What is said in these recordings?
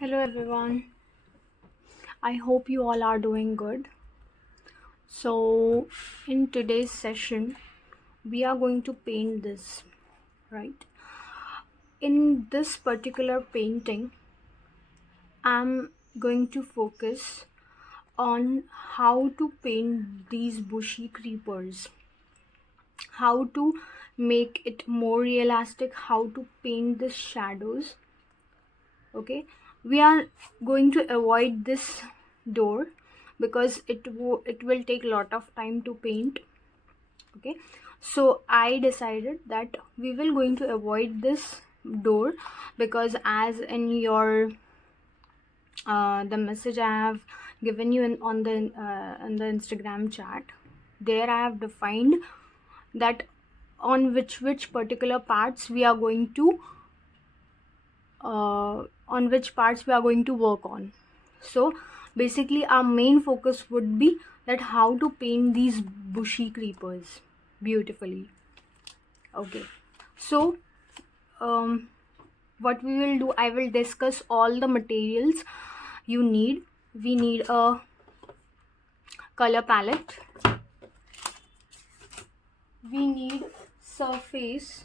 Hello everyone. I hope you all are doing good. So, in today's session, we are going to paint this, right? In this particular painting, I'm going to focus on how to paint these bushy creepers, how to make it more realistic, how to paint the shadows. Okay, we are going to avoid this door because it will take a lot of time to paint. Okay, so I decided that we will going to avoid this door because as in your the message I have given you on the Instagram chat, there I have defined that on which particular parts we are going to work on. So basically our main focus would be that how to paint these bushy creepers beautifully. Okay, so what we will do, I will discuss all the materials you need. We need a color palette, we need surface,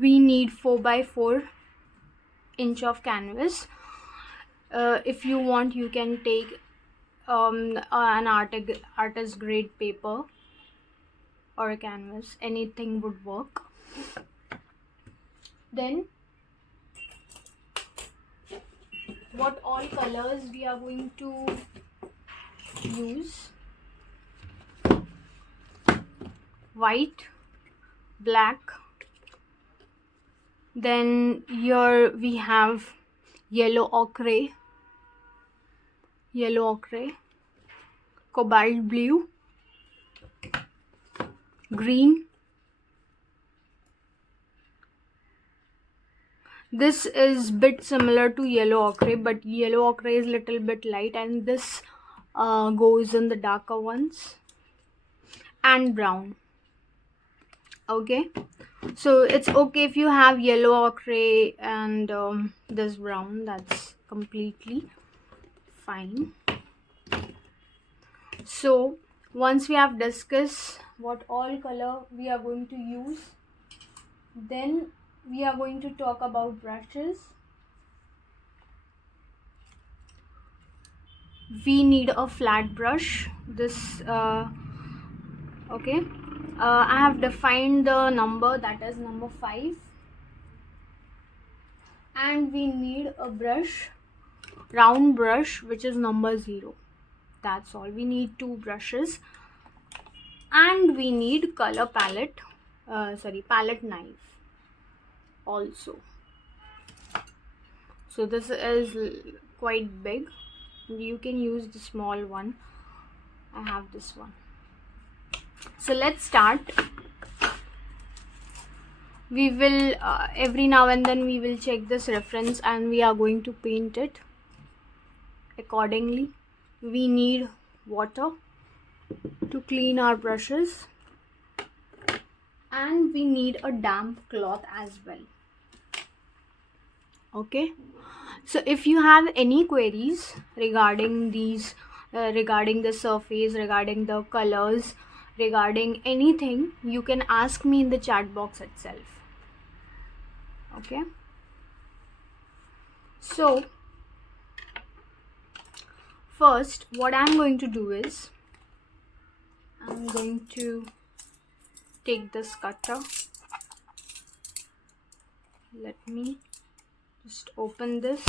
we need 4 by 4 inch of canvas. If you want, you can take an artist grade paper or a canvas, anything would work. Then what all colors we are going to use: white, black, then here we have yellow ochre, cobalt blue, green. This is bit similar to yellow ochre, but yellow ochre is little bit light, and this goes in the darker ones, and brown. Okay, so it's okay if you have yellow ochre and this brown, that's completely fine. So once we have discussed what all color we are going to use, then we are going to talk about brushes. We need a flat brush. This okay, I have defined the number, that is number 5, and we need a brush, round brush, which is number 0. That's all. We need 2 brushes, and we need color palette, palette knife also. So this is quite big, you can use the small one. I have this one. So let's start. We will every now and then we will check this reference and we are going to paint it accordingly. We need water to clean our brushes, and we need a damp cloth as well. Okay, so if you have any queries regarding these, regarding the surface, regarding the colors, regarding anything, you can ask me in the chat box itself. Okay, so first what I'm going to do is I'm going to take this cutter. Let me just open this.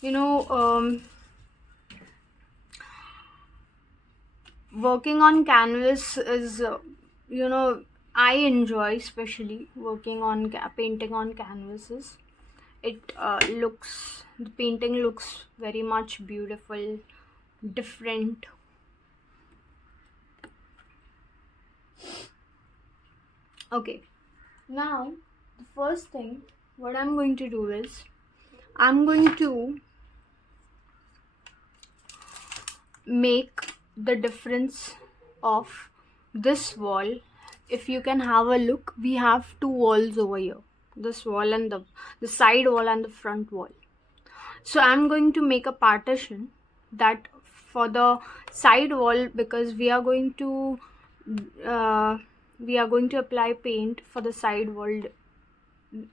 You know, working on canvas is, I enjoy especially working on painting on canvases. It the painting looks very much beautiful, different. Okay, now the first thing what I'm going to do is I'm going to make the difference of this wall. If you can have a look, we have two walls over here, this wall and the side wall and the front wall. So I'm going to make a partition that for the side wall, because uh, we are going to apply paint for the side wall.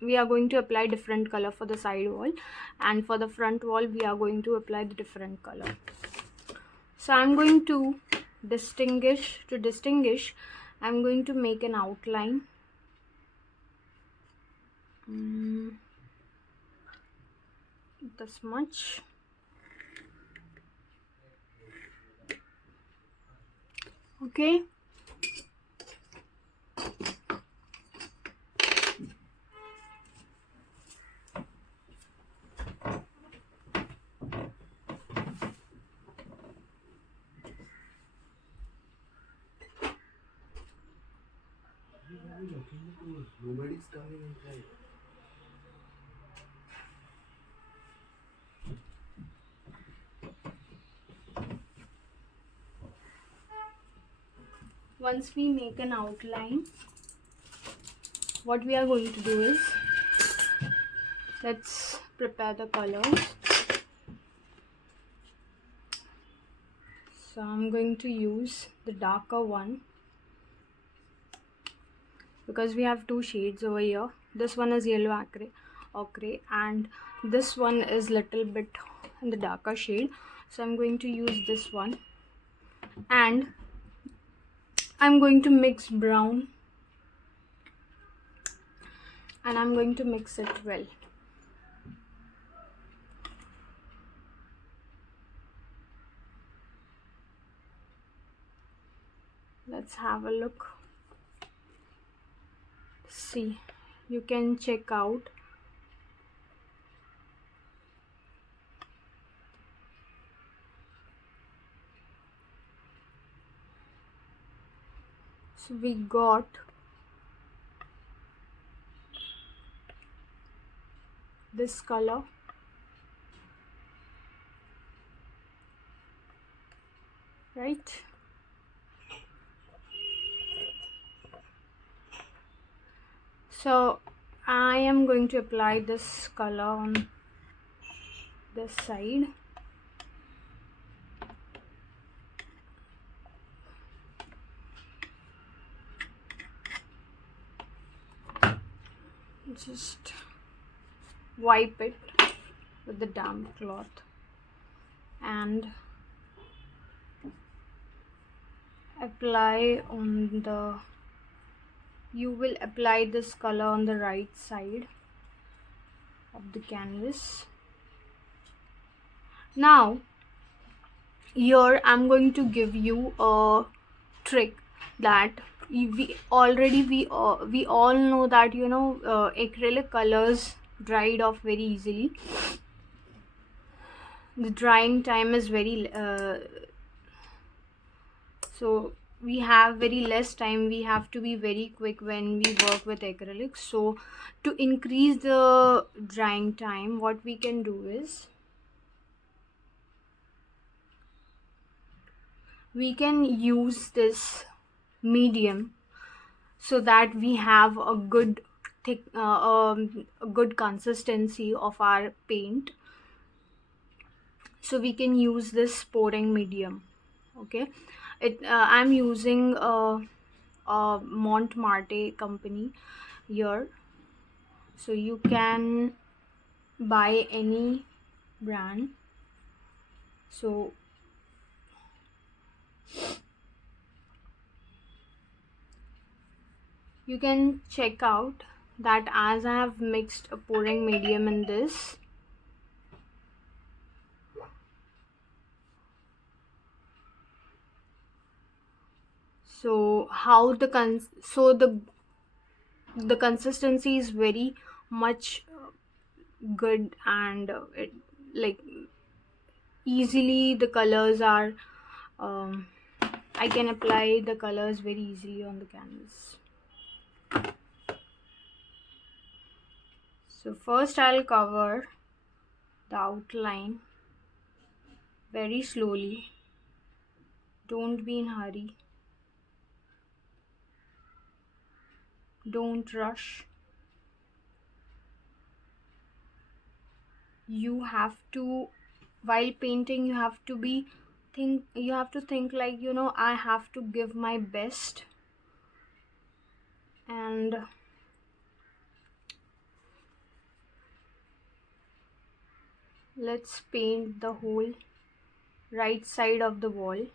We are going to apply different color for the side wall, and for the front wall we are going to apply the different color. So I'm going to distinguish, I'm going to make an outline. This much. Okay. Nobody's coming inside. Once we make an outline, what we are going to do is, let's prepare the colors. So I'm going to use the darker one, because we have two shades over here. This one is yellow ochre, and this one is little bit in the darker shade. So I'm going to use this one, and I'm going to mix brown, and I'm going to mix it well. Let's have a look. See, you can check out. So we got this color, right? So I am going to apply this color on this side. Just wipe it with the damp cloth, and apply on the, you will apply this color on the right side of the canvas. Now here I'm going to give you a trick that we all know that acrylic colors dried off very easily. The drying time is very so we have very less time. We have to be very quick when we work with acrylics. So to increase the drying time, what we can do is, we can use this medium, so that we have a good a good consistency of our paint. So we can use this pouring medium. Okay, I'm using a Montmartre company here, so you can buy any brand. So you can check out that as I have mixed a pouring medium in this, so how the consistency is very much good, and it, like, easily the colors are I can apply the colors very easily on the canvas. So first I'll cover the outline very slowly. Don't be in hurry. Don't rush. You have to, while painting, you have to think like, I have to give my best, and let's paint the whole right side of the wall.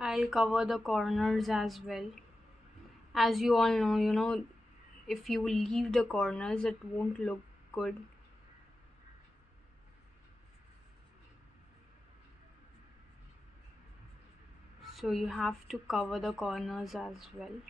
I'll cover the corners as well. As you all know, if you leave the corners, it won't look good. So you have to cover the corners as well.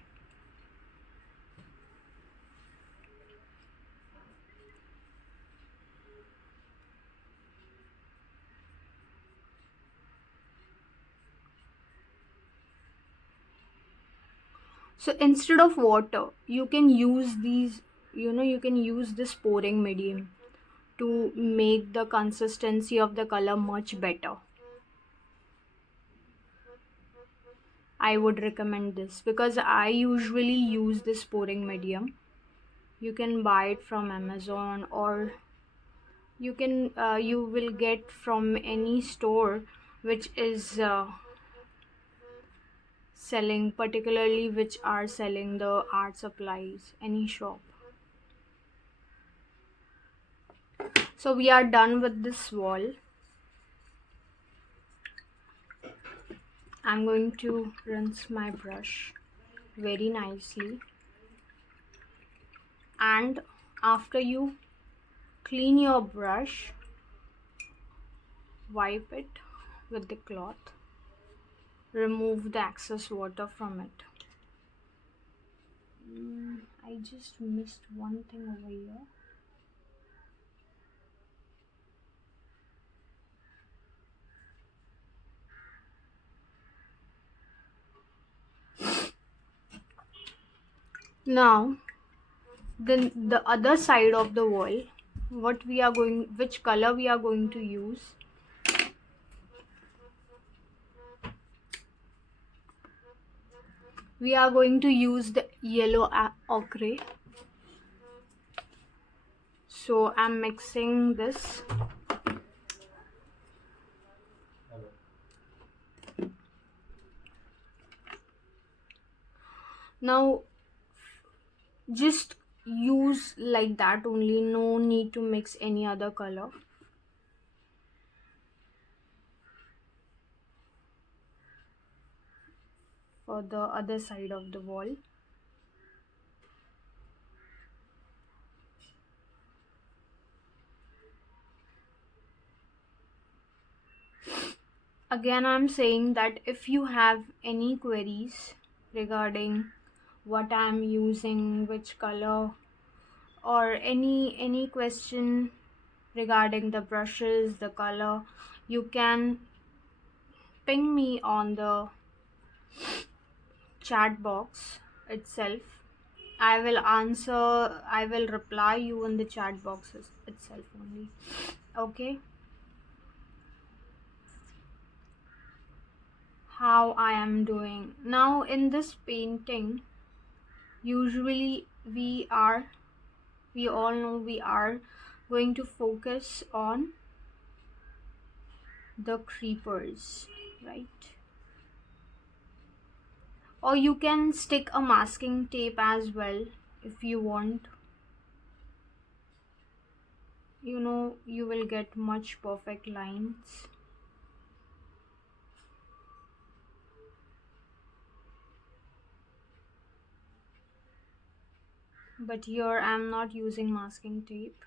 So instead of water, you can use this pouring medium to make the consistency of the color much better. I would recommend this because I usually use this pouring medium. You can buy it from Amazon, or you will get from any store which is selling, particularly which are selling the art supplies, any shop. So we are done with this wall. I'm going to rinse my brush very nicely, and after you clean your brush, wipe it with the cloth, remove the excess water from it. I just missed one thing over here. Now, then the other side of the wall, which color we are going to use. We are going to use the yellow ochre. So I'm mixing this. Now just use like that only, no need to mix any other color. For the other side of the wall. Again, I'm saying that if you have any queries regarding what I'm using, which color, or any question regarding the brushes, the color, you can ping me on the chat box itself. I will reply you in the chat boxes itself only. Okay? How I am doing. Now in this painting, usually we all know we are going to focus on the creepers, right? Or you can stick a masking tape as well if you want. You will get much perfect lines. But here I'm not using masking tape.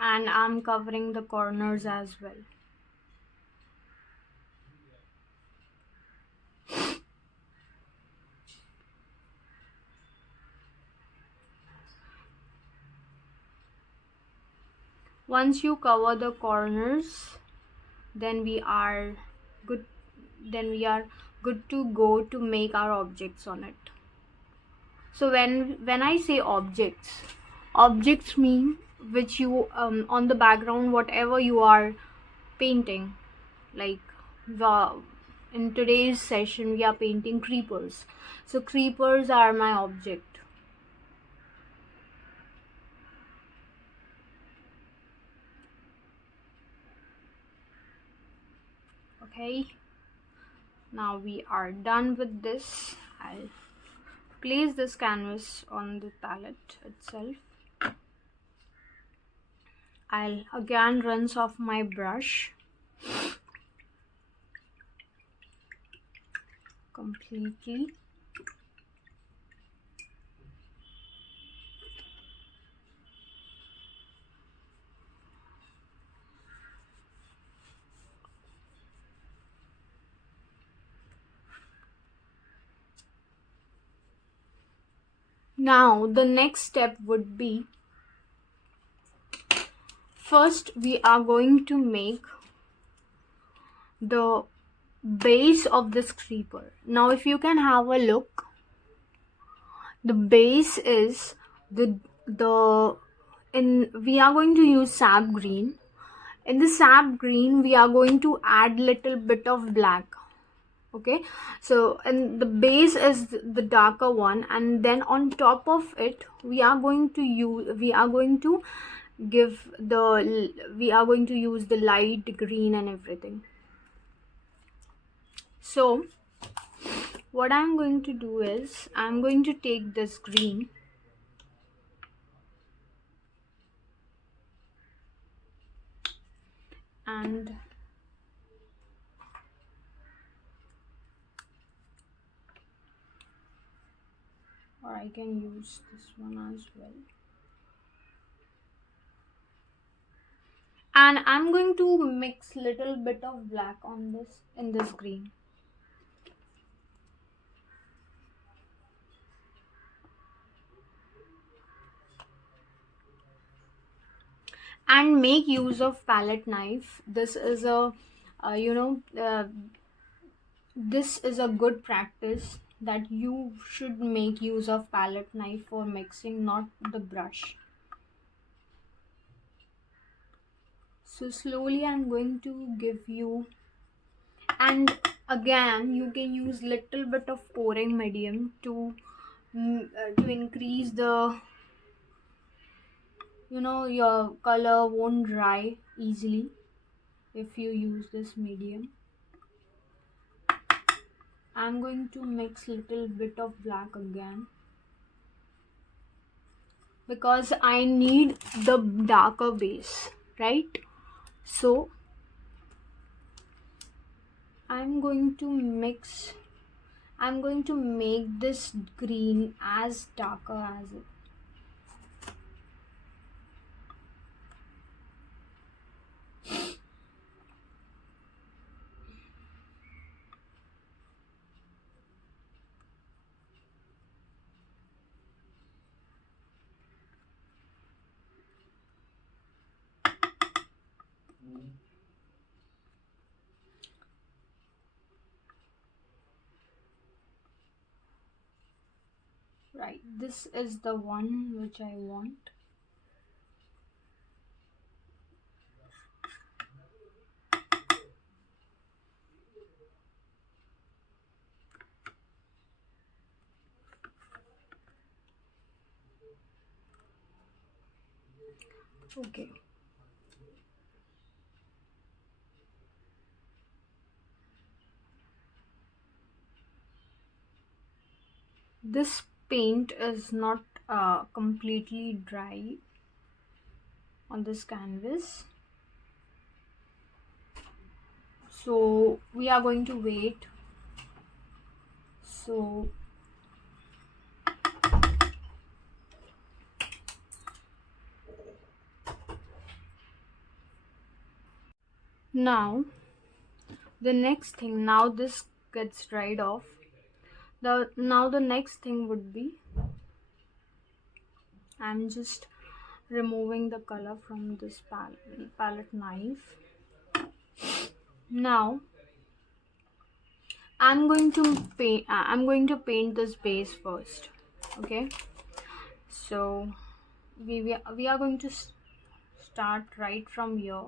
and I'm covering the corners as well. Once you cover the corners, then we are good then we are good to go to make our objects on it. So when I say objects mean which you on the background, whatever you are painting. Like the in today's session we are painting creepers, so creepers are my object. Okay, now we are done with this. I'll place this canvas on the palette itself. I'll again rinse off my brush completely. Now the next step would be, first we are going to make the base of this creeper. Now if you can have a look, the base is the in we are going to use sap green. In the sap green we are going to add little bit of black. Okay, so and the base is the darker one, and then on top of it we are going to use the light green and everything. So what I'm going to do is I'm going to take this green and or I can use this one as well, and I'm going to mix little bit of black on this in this green. And make use of palette knife. This is a this is a good practice that you should make use of palette knife for mixing, not the brush. So slowly I'm going to give you, and again you can use little bit of pouring medium to increase the, your color won't dry easily if you use this medium. I'm going to mix little bit of black again because I need the darker base, right? So I'm going to make this green as darker as it. Right, this is the one which I want. Okay. This paint is not completely dry on this canvas, so we are going to wait. So Now the next thing, now this gets dried off, the next thing would be, I'm just removing the color from this palette knife. Now I'm going to paint this base first. Okay, so we are going to start right from here,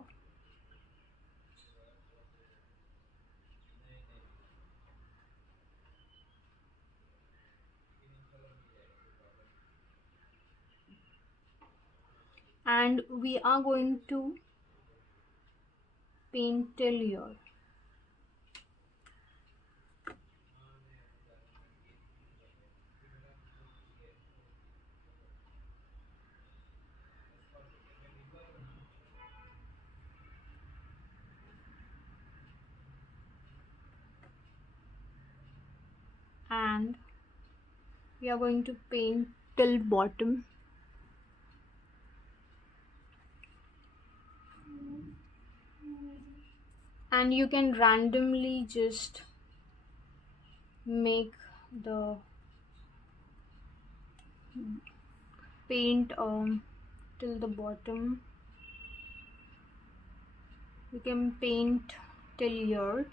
and we are going to paint till here. And we are going to paint till bottom. And you can randomly just make the paint till the bottom. You can paint till here,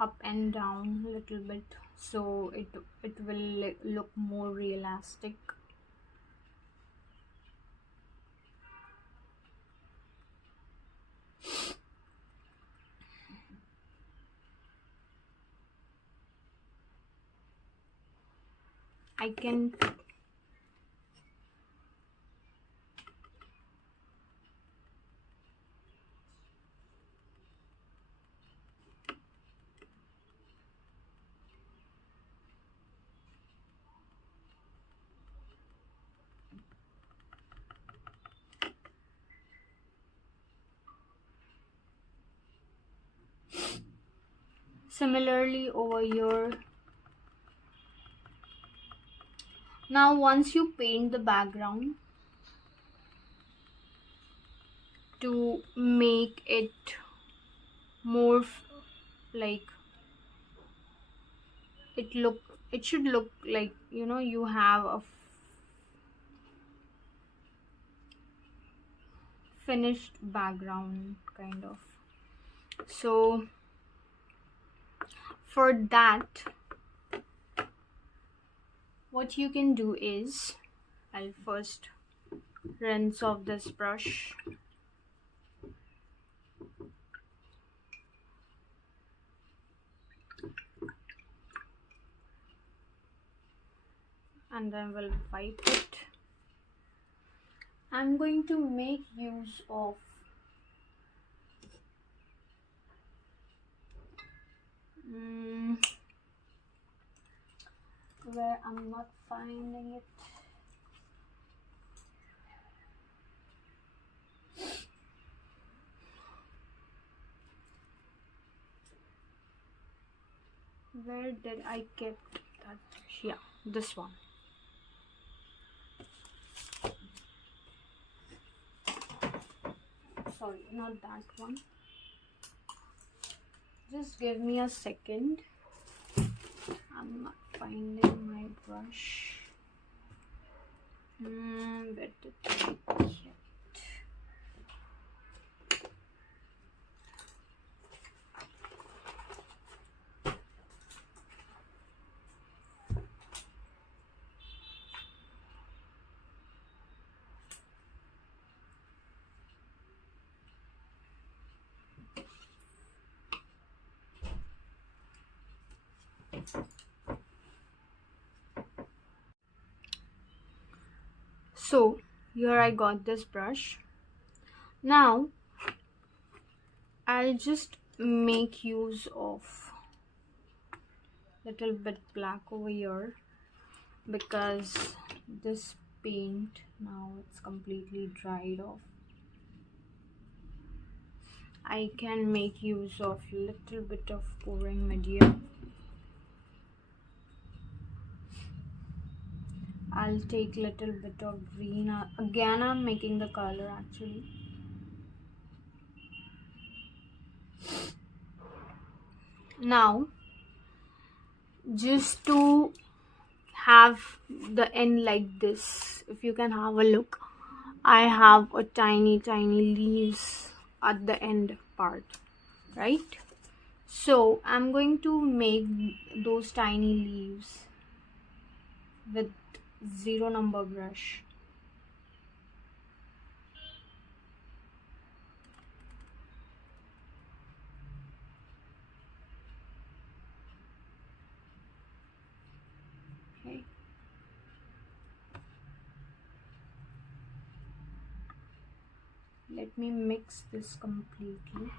up and down a little bit, so it will look more realistic. I can similarly over here. Now once you paint the background, to make it more like it should look like, you have a finished background kind of. So for that, what you can do is, I'll first rinse off this brush, and then we'll wipe it. I'm going to make use of where I'm not finding it. Where did I keep that? Yeah, this one. Sorry, not that one. Just give me a second. I'm not finding my brush. Where did I keep it? So here I got this brush. Now I'll just make use of little bit black over here, because this paint now it's completely dried off. I can make use of little bit of pouring media. I'll take little bit of green. Again, I'm making the color actually. Now, just to have the end like this, if you can have a look, I have a tiny leaves at the end part, right? So I'm going to make those tiny leaves with 0 number brush. Okay. Let me mix this completely.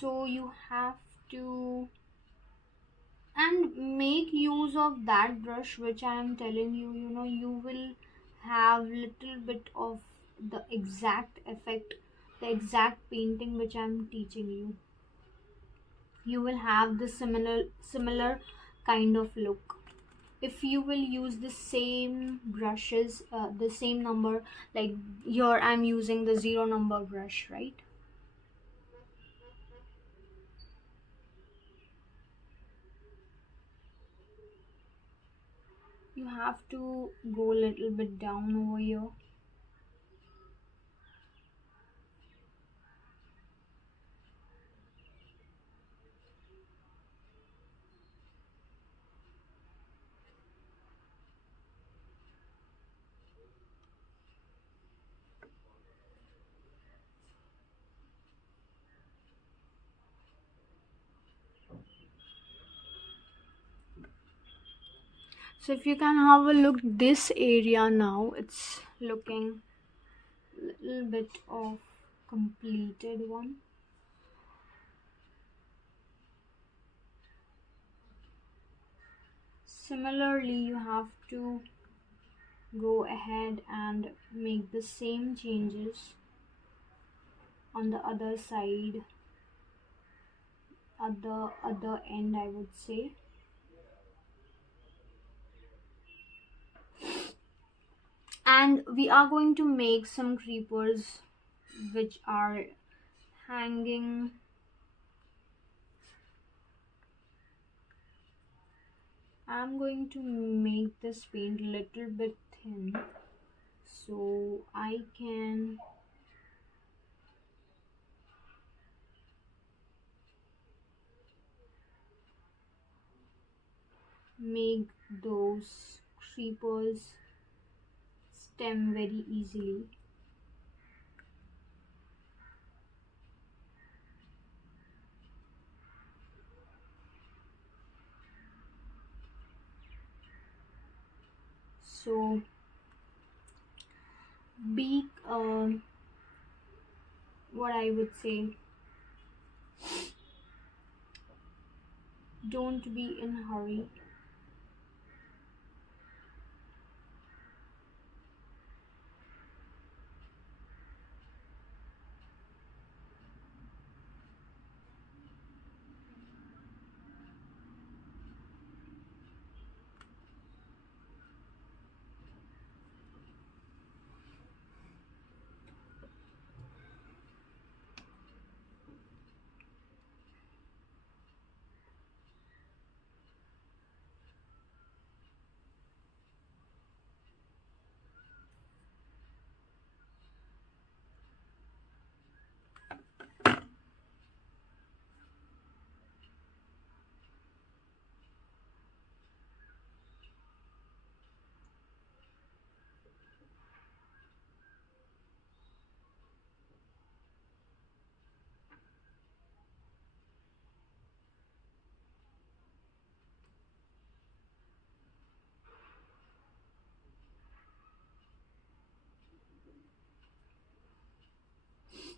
So you have to and make use of that brush which I am telling you. You will have little bit of the exact effect, the exact painting which I'm teaching you. You will have the similar kind of look if you will use the same brushes, the same number. Like here I'm using the 0 number brush, right? You have to go a little bit down over here. So if you can have a look, this area now it's looking little bit of completed one. Similarly, you have to go ahead and make the same changes on the other side, at the other end, I would say. And we are going to make some creepers which are hanging. I'm going to make this paint little bit thin so I can make those creepers stem very easily. So be what I would say, don't be in a hurry.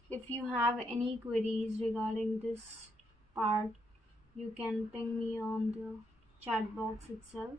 If you have any queries regarding this part, you can ping me on the chat box itself.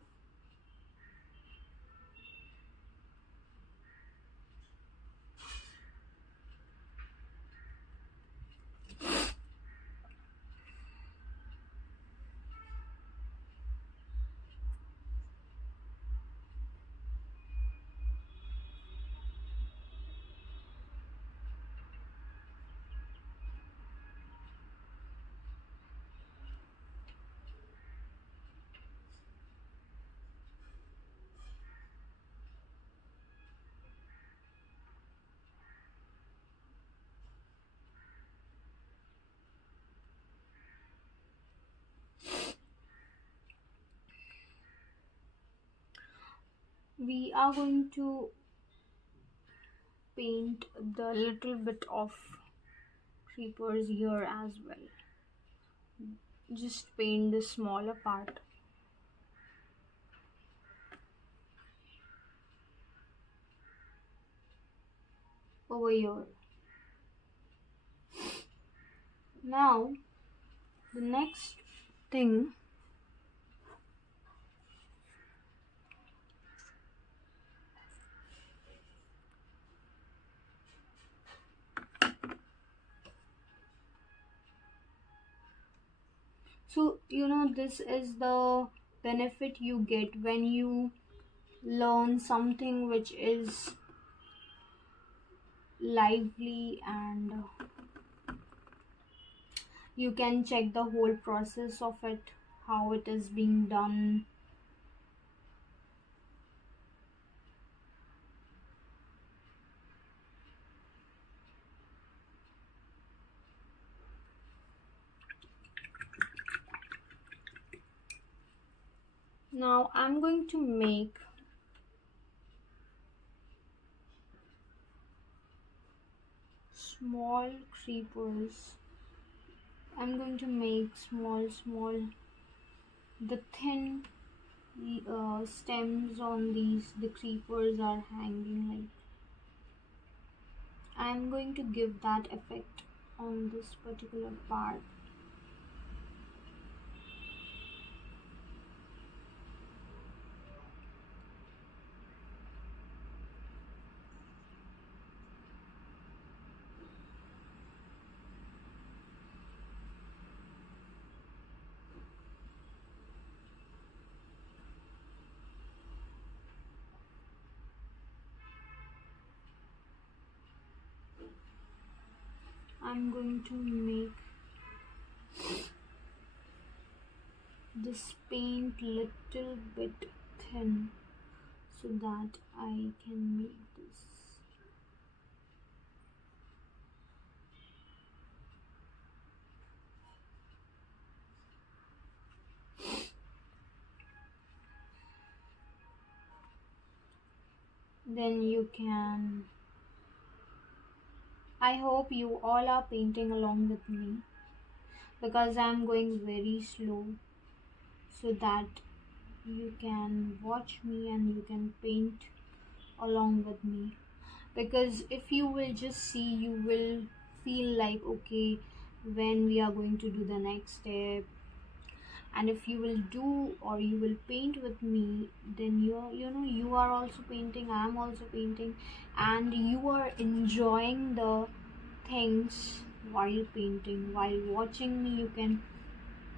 We are going to paint the little bit of creepers here as well. Just paint the smaller part over here. Now the next thing, so this is the benefit you get when you learn something which is lively, and you can check the whole process of it, how it is being done. Now I'm going to make small creepers. I'm going to make small, the thin stems on the creepers are hanging like. I'm going to give that effect on this particular part. I'm going to make this paint little bit thin so that I can make this. Then you can, I hope you all are painting along with me, because I'm going very slow so that you can watch me and you can paint along with me. Because if you will just see, you will feel like, okay, when we are going to do the next step. And if you will do or you will paint with me, then you are also painting, I am also painting, and you are enjoying the things while painting. While watching me, you can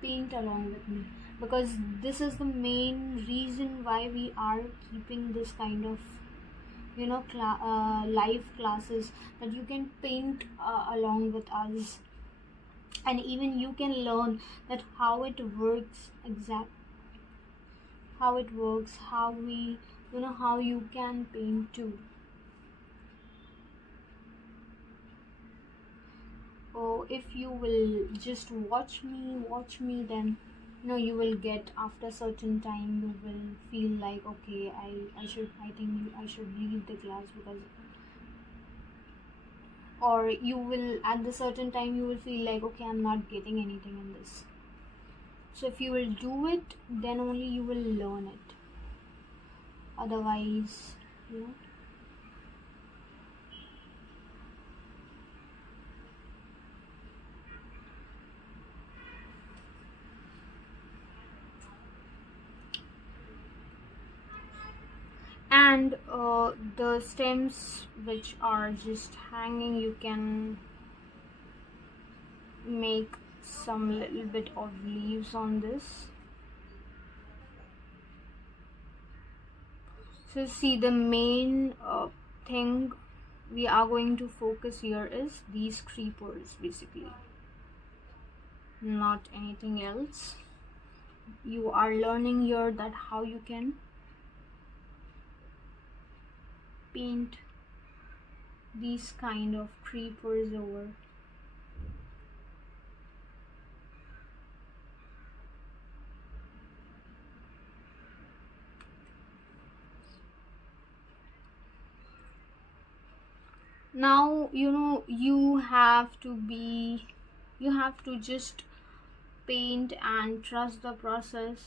paint along with me, because this is the main reason why we are keeping this kind of live classes, that you can paint along with us, and even you can learn that how it works, how it works, how we how you can paint too. Or if you will just watch me, then you will get, after certain time you will feel like, okay, I think I should leave the class, because, or you will, at the certain time you will feel like, okay, I'm not getting anything in this. So if you will do it, then only you will learn it. Otherwise, you know and the stems which are just hanging, you can make some little bit of leaves on this. So see, the main thing we are going to focus here is these creepers, basically, not anything else. You are learning here that how you can paint these kind of creepers over. Now you have to just paint and trust the process,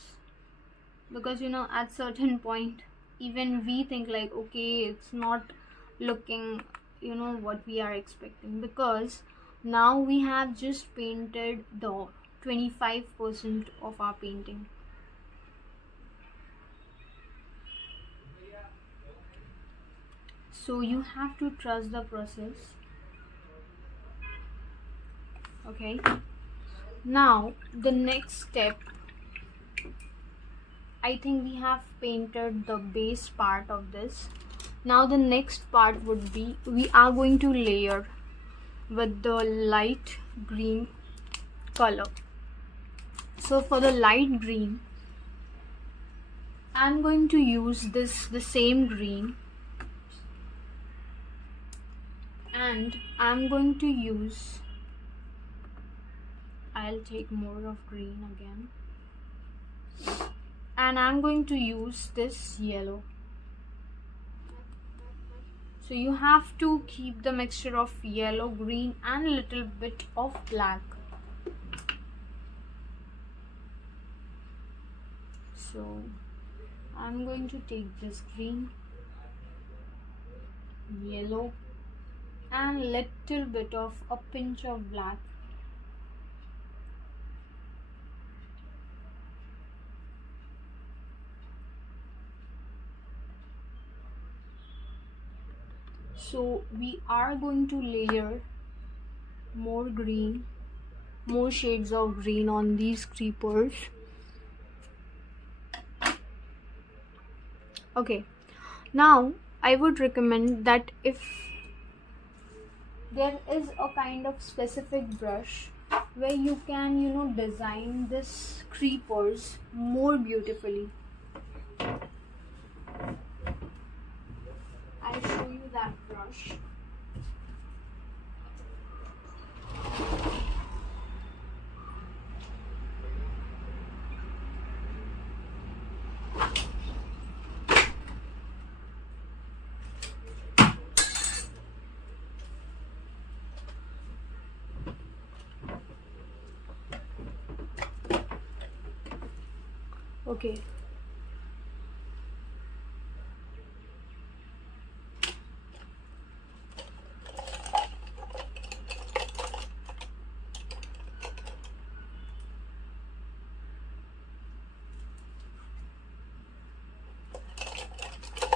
because at certain point even we think like, okay, it's not looking what we are expecting, because now we have just painted the 25% of our painting. So you have to trust the process. Okay, now the next step, I think we have painted the base part of this. Now the next part would be, we are going to layer with the light green color. So for the light green, I'm going to use the same green, and I'll take more of green again, and I'm going to use this yellow. So you have to keep the mixture of yellow, green and a little bit of black. So I'm going to take this green, yellow and little bit of a pinch of black. So we are going to layer more green, more shades of green on these creepers. Okay, now I would recommend that if there is a kind of specific brush where you can design this creepers more beautifully, I'll show you that brush. Okay,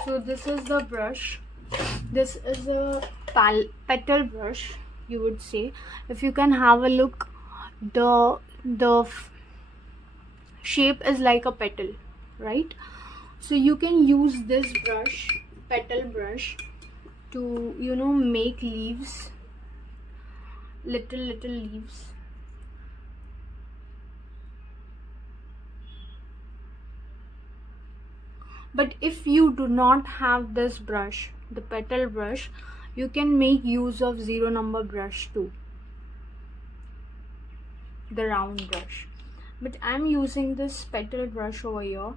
so this is the brush. This is a petal brush, you would say. If you can have a look, the shape is like a petal, right? So you can use this brush, petal brush, to make leaves, little leaves. But if you do not have this brush, the petal brush, you can make use of 0 number brush too, the round brush. But I'm using this petal brush over here,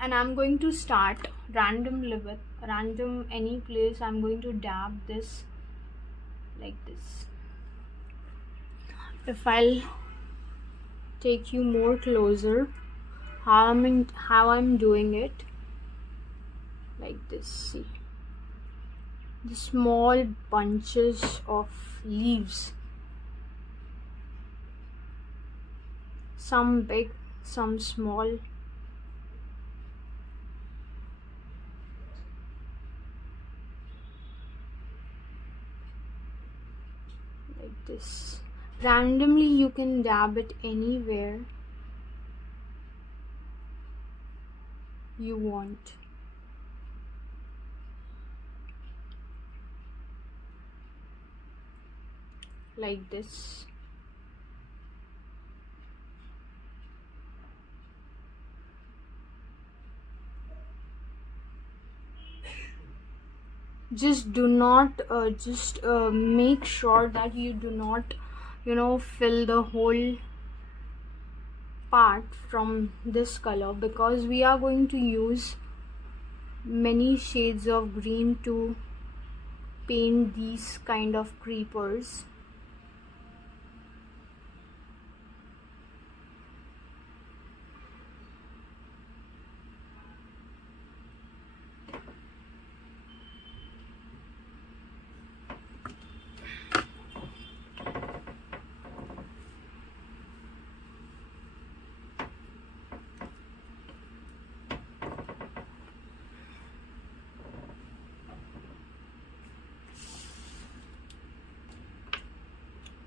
and I'm going to start randomly with random any place. I'm going to dab this like this. If I'll take you more closer, how I'm doing it, like this. See the small bunches of leaves, some big, some small. Like this. Randomly you can dab it anywhere you want. Like this. Just do not make sure that you do not fill the whole part from this color, because we are going to use many shades of green to paint these kind of creepers.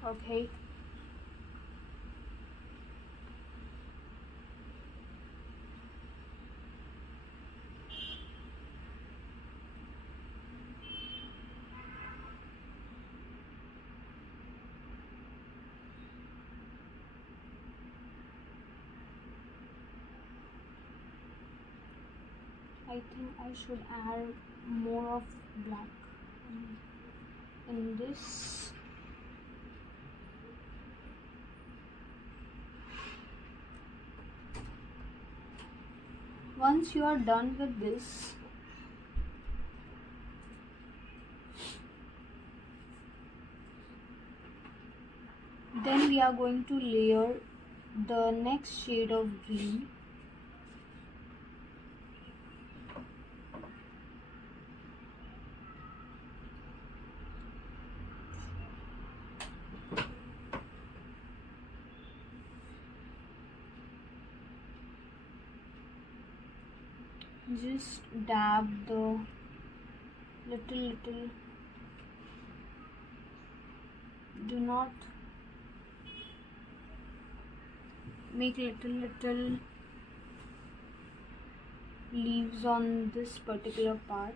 Okay. I think I should add more of black in this. Once you are done with this, then we are going to layer the next shade of green. Just dab the little, do not make little leaves on this particular part.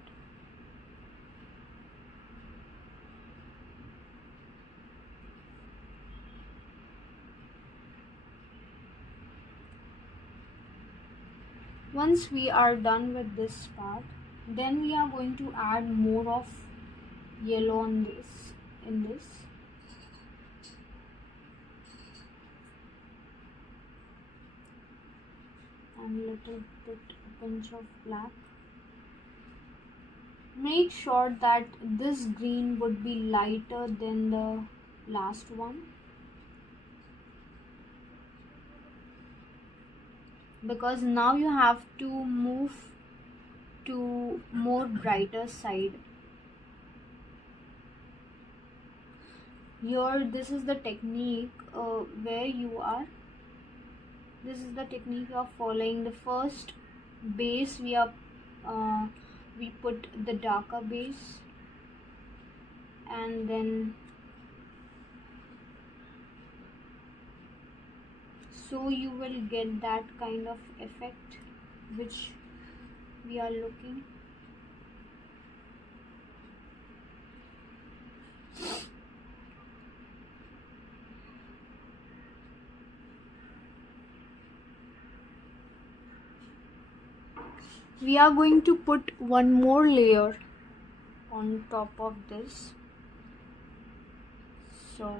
Once we are done with this part, then we are going to add more of yellow on this, in this. And little bit pinch of black. Make sure that this green would be lighter than the last one, because now you have to move to more brighter side. Here, this is the technique where you are. This is the technique you are following. The first base we put the darker base, and then so you will get that kind of effect which we are looking. We are going to put one more layer on top of this. So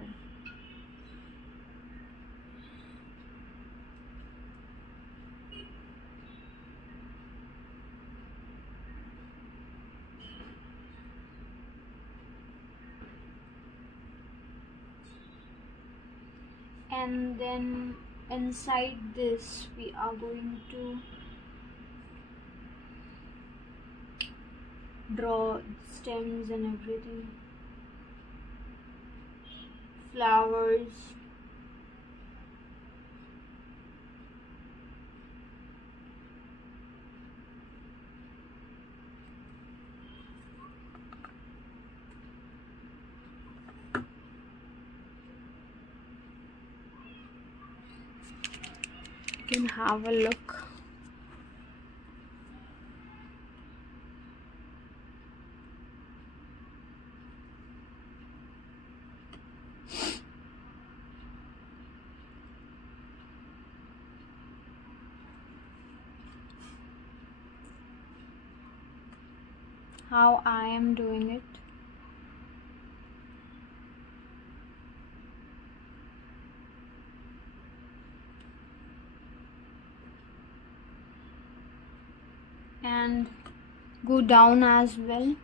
and then inside this we are going to draw stems and everything, flowers. You can have a look. How I am doing it. And go down as well.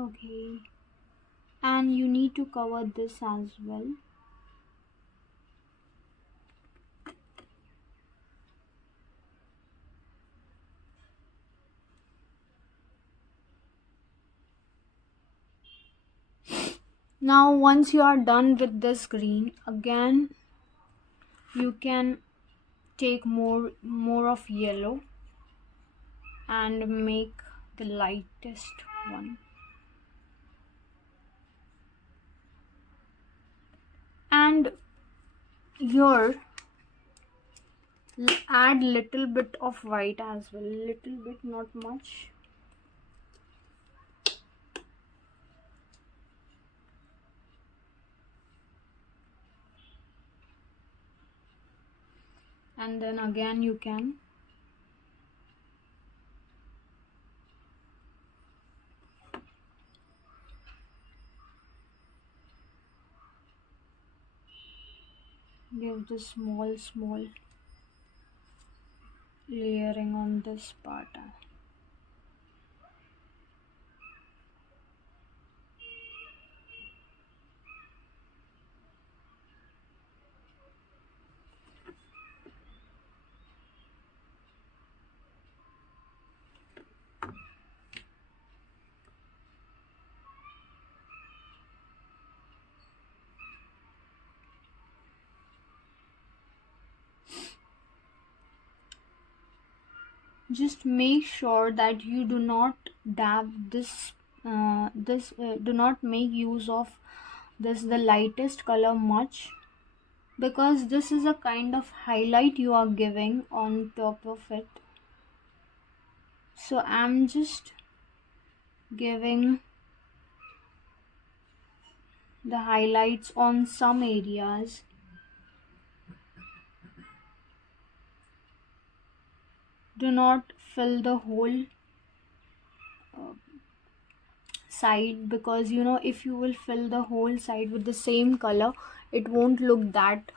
Okay, and you need to cover this as well. Now once you are done with this green, again you can take more of yellow and make the lightest one, and here add little bit of white as well, little bit, not much. And then again you can give the small layering on this part. Just make sure that you do not dab this do not make use of this the lightest color much, because this is a kind of highlight you are giving on top of it. So I'm just giving the highlights on some areas. Do not fill the whole side, because you know, if you will fill the whole side with the same color, it won't look that,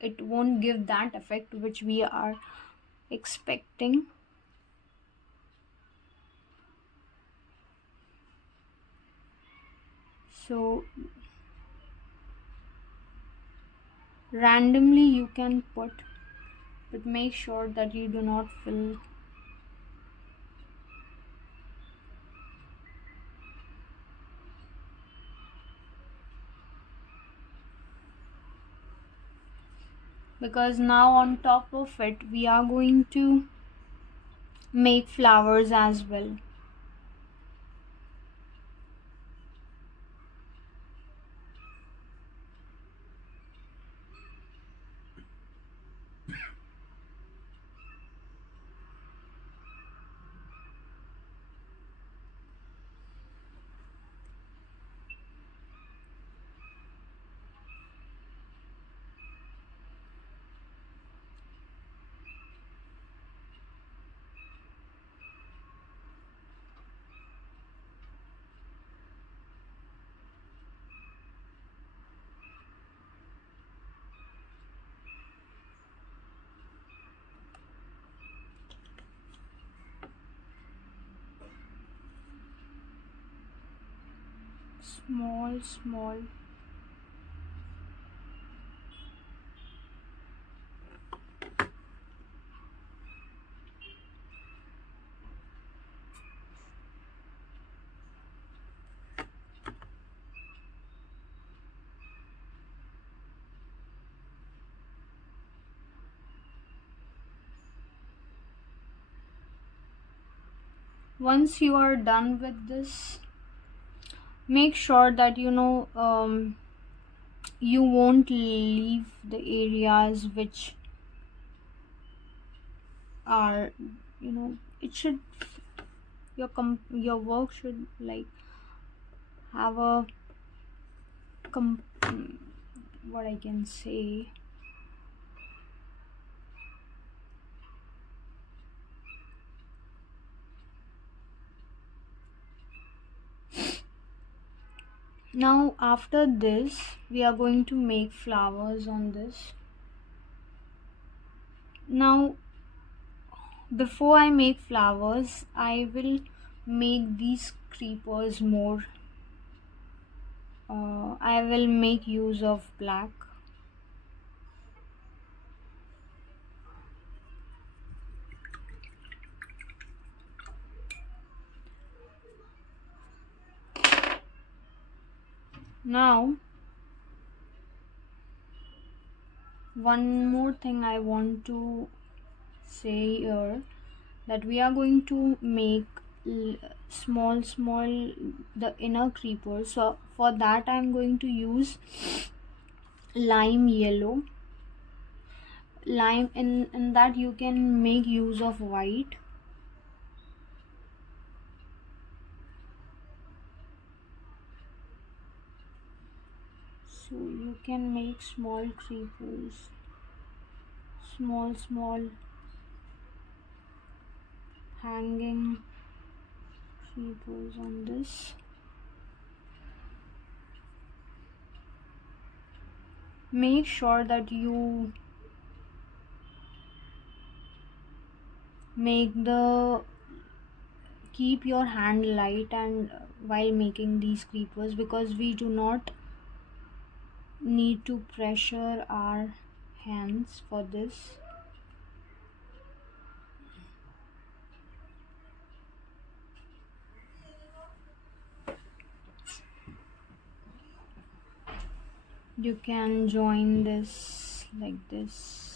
it won't give that effect which we are expecting. So randomly you can put, but make sure that you do not fill. Because now on top of it we are going to make flowers as well. Small. Once you are done with this, make sure that you know, you won't leave the areas which are, you know, it should, your work should like have a what I can say, now after this we are going to make flowers on this. Now before I make flowers, I will make these creepers more I will make use of black. Now, one more thing I want to say here, that we are going to make small the inner creepers. So for that I'm going to use lime yellow. Lime, in that you can make use of white. So you can make small creepers, small hanging creepers on this. Make sure that you make the keep your hand light and while making these creepers, because we do not need to pressure our hands for this. You can join this like this.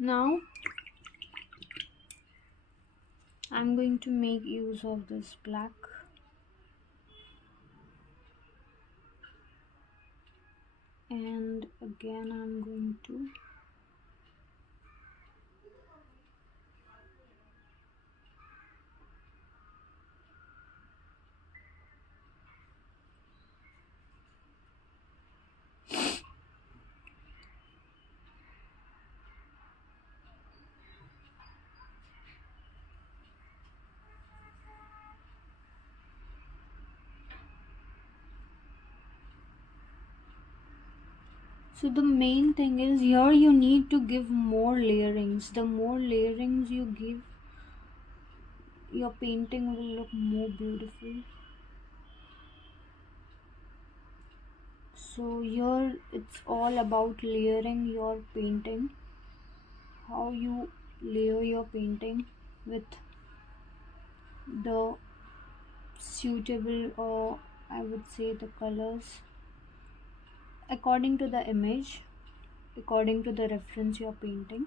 Now I'm going to make use of this black. And again I'm going to so the main thing is here you need to give more layerings. The more layerings you give, your painting will look more beautiful. So here it's all about layering your painting, how you layer your painting with the suitable, or I would say the colors according to the image, according to the reference you're painting.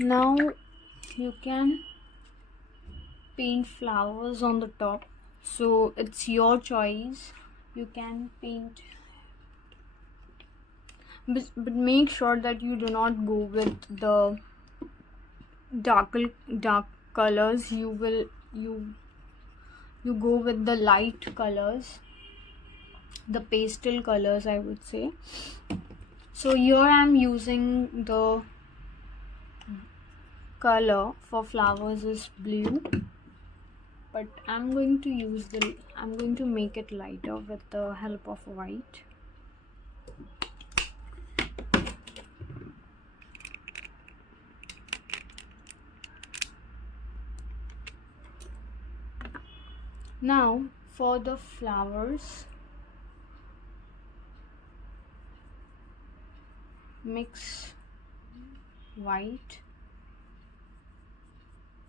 Now you can paint flowers on the top, so it's your choice. You can paint, but make sure that you do not go with the dark colors. You go with the light colors, the pastel colors, I would say. So here I'm using the color for flowers is blue, but I'm going to make it lighter with the help of white. Now for the flowers, mix white.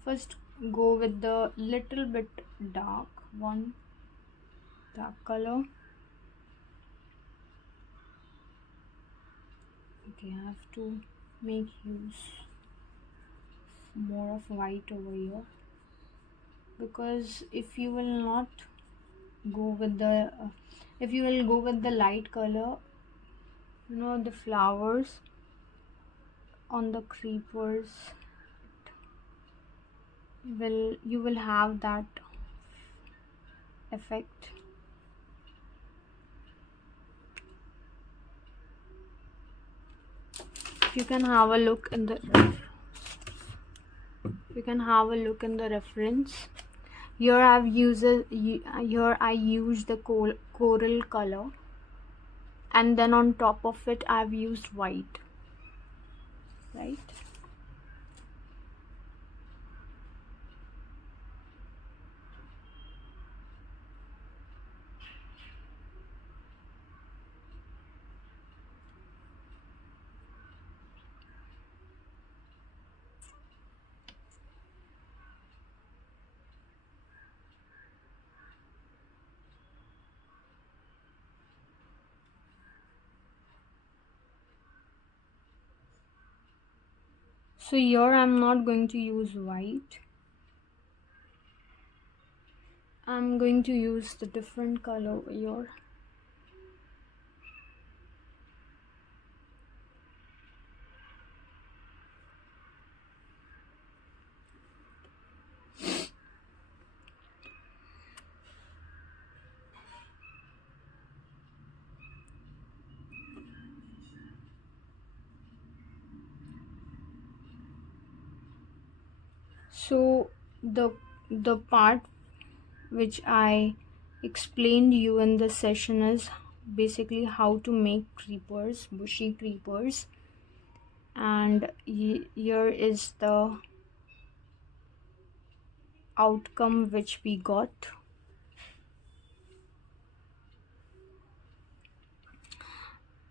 First go with the little bit dark color. Okay, I have to make use more of white over here, because if you will not go with the if you will go with the light color, the flowers on the creepers, you will have that effect. You can have a look in the reference. Here I use the coral color, and then on top of it I've used white, right? So here I'm not going to use white. I'm going to use the different color here. So the part which I explained you in this session is basically how to make creepers, bushy creepers, and here is the outcome which we got.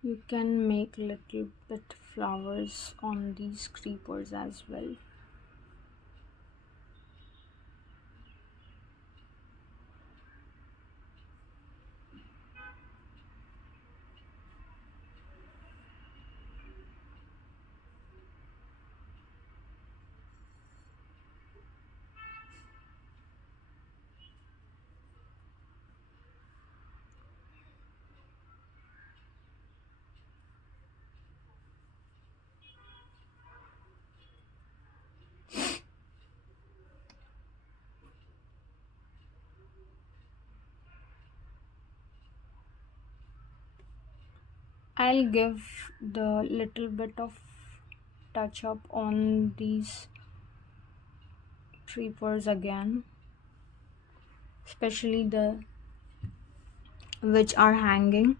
You can make little bit flowers on these creepers as well. I'll give the little bit of touch up on these creepers again, especially the which are hanging.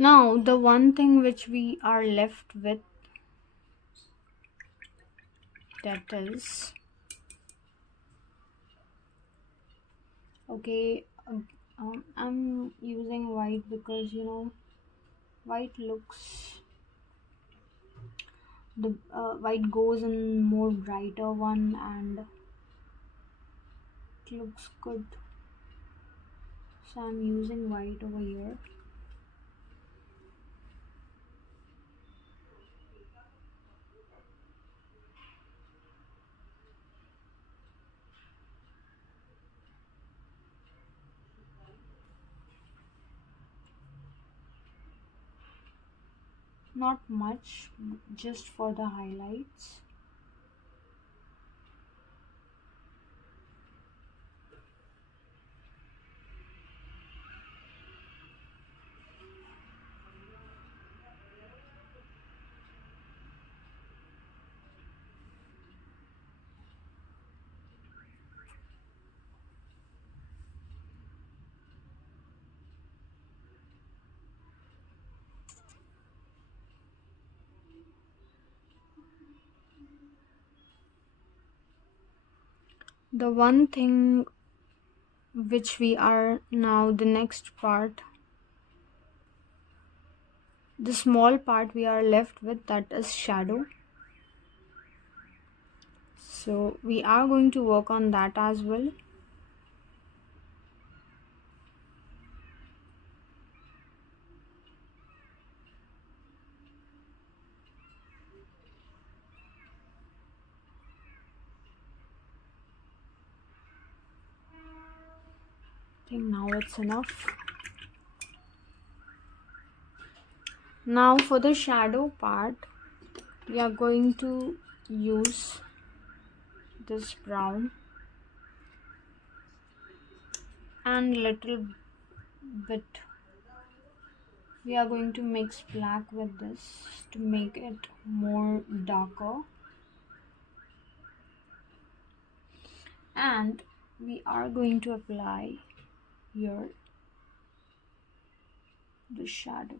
Now the one thing which we are left with, that is, okay, I'm using white because white looks, the white goes in more brighter one and it looks good, so I'm using white over here. Not much, just for the highlights. The one thing which we are now, the next part, the small part we are left with, that is shadow. So we are going to work on that as well. I think now it's enough. Now for the shadow part, we are going to use this brown and little bit. We are going to mix black with this to make it more darker, and we are going to apply here the shadow.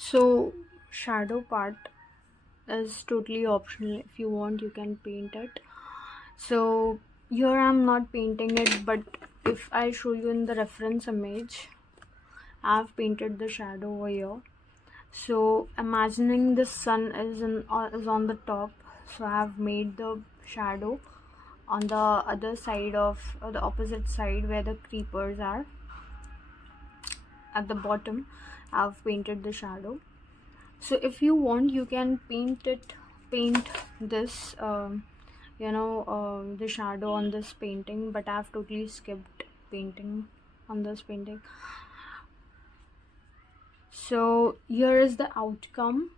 So shadow part is totally optional. If you want, you can paint it. So here I'm not painting it, but if I show you in the reference image, I've painted the shadow over here. So imagining the sun is on the top, so I have made the shadow on the other side of the opposite side where the creepers are. At the bottom I've painted the shadow. So if you want, you can paint this the shadow on this painting, but I've totally skipped painting on this painting. So here is the outcome,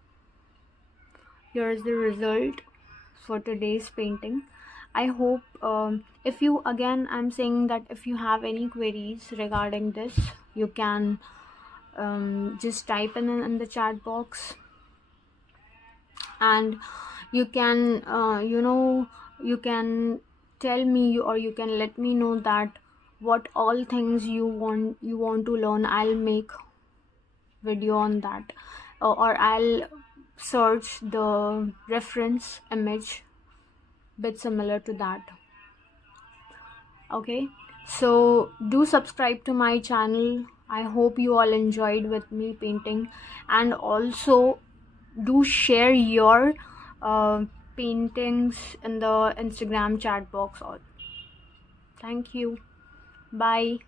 here is the result for today's painting. I hope if you, again I'm saying that if you have any queries regarding this, you can just type in the chat box, and you can you can tell me, or you can let me know that what all things you want to learn. I'll make video on that, or I'll search the reference image bit similar to that. Okay, so do subscribe to my channel. I hope you all enjoyed with me painting, and also do share your uh, paintings in the Instagram chat box. Thank you. Bye.